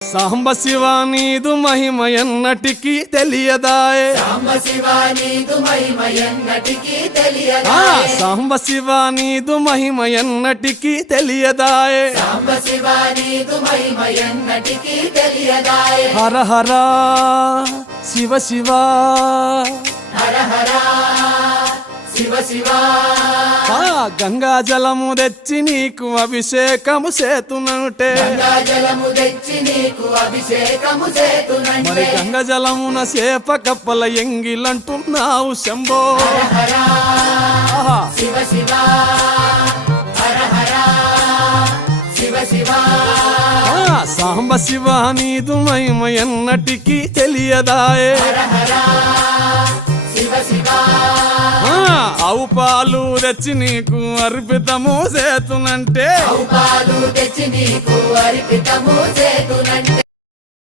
సాంబ శివ నీదు మహిమ ఎన్నటికీ తెలియదాయే సాంబ శివ నీదు మహిమ ఎన్నటికీ తెలియదాయే సాంబ శివ నీదు మహిమ ఎన్నటికీ తెలియదాయే సాంబ శివ నీదు మహిమ ఎన్నటికీ తెలియదాయే హర హర శివ శివ హర హర శివ శివ గంగా జలము తెచ్చి నీకు అభిషేకము చేతునంటే గంగా జలము తెచ్చి నీకు అభిషేకము చేతునంటే మరి గంగా జలమున సేప కప్పల ఎంగిలంటున్నావు శంభో హర హర శివ శివ హర హర శివ శివ సాంబ శివ నీదు మహిమ ఎన్నటికీ తెలియదాయే హర హర శివ శివ ఆవు పాలు తెచ్చి నీకు అర్పితము చేతునంటే పాలు తెచ్చి నీకు అర్పితము చేతునంటే